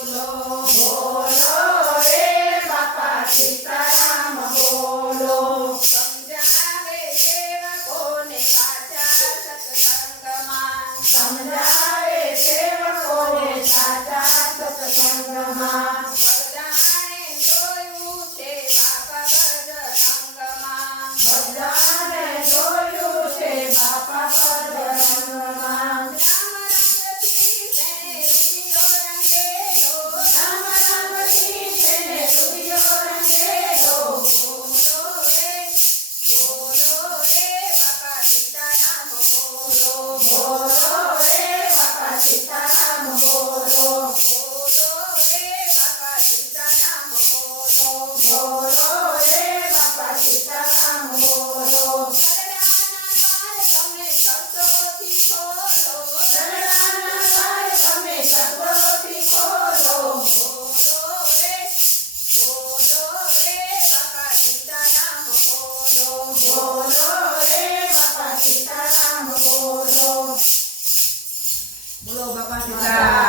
બોલો રે બાપા સીતારામ બોલો. સમજાવે સેવકોને સાચા સત્સંગમાં. સમજાવે સેવકોને સાચા સત્સંગમાં. બધાને જોયું છે બાપા બજરંગમાં. બધાને જોયું છે બાપા બજરંગમાં. રામ રંગથી તેને રૂપિયો રંગેલો. રામ રંગથી તેને રૂપિયો રંગેલો. બોલો રે બાપા સીતારામ બોલો. બોલો રે બાપા સીતારામ બોલો. બોલો રે બાપા સીતારામ બોલો. બોલો રે બાપા સીતારામ બોલો. દરડાના દ્વાર તમે શબ્દોથી ખોલો. દરડાના દ્વાર તમે શબ્દોથી ખોલો. બોલો રે બાપા સીતારામ બોલો. બોલો રે બાપા સીતારામ બોલો. બોલો બાપા સીતારામ.